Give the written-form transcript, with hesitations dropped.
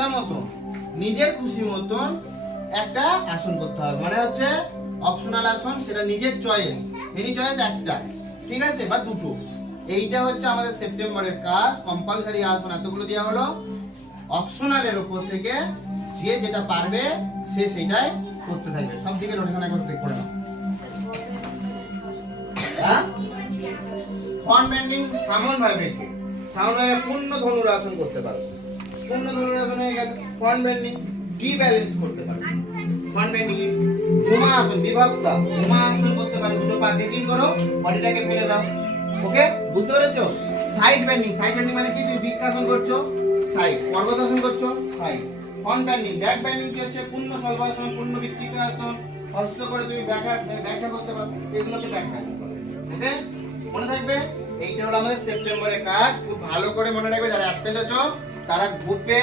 ইচ্ছা মতো নিজের খুশি মতন একটা আসন করতে হবে, মানে হচ্ছে অপশনাল আসন, সেটা নিজের চয়েস, এনি চয়েস একটা, ঠিক আছে, বা দুটো। এইটা হচ্ছে আমাদের সেপ্টেম্বরের কাজ। কম্পালসারি আসন এতগুলো দেওয়া হলো, অপশনালের উপর থেকে যে যেটা পারবে সে সেটাই করতে থাকবে। সব দিকে রোটেশন একবার চেক করে নাও। হ্যাঁ, ফ্রন্ট বেন্ডিং সামন ভাবে পূর্ণ ধনুরাসন করতে পারো। পূর্ণ ধনুরাসন হয়ে গেল। ফ্রন্ট বেন্ডিং ডি ব্যালেন্স করতে পারো। ফ্রন্ট বেন্ডিং ঘুমা আসন, বিভক্তা ঘুমা আসন করতে পারো। দুটো পা টেকিং করো, বডিটাকে ফেলে দাও। ওকে, বুঝতে পেরেছো? সাইড বেন্ডিং, সাইড বেন্ডিং মানে কি? তুমি বৃক্ষাসন করছো, সাইড। পর্বতাসন করছো, side. Front bending, back bending কি হচ্ছে? পূর্ণ সর্বাসন, পূর্ণ বিচ্ছিকাসন, হস্ত করে তুমি ব্যাখ্যা করতে পারো। এগুলোকে ব্যাক বেন্ডিং বলে। ওকে, মনে থাকবে? এইটা হলো আমাদের সেপ্টেম্বরের কাজ। খুব ভালো করে মনে রাখবে। যারা অ্যাবসেন্ট আছো তারা গ্রুপে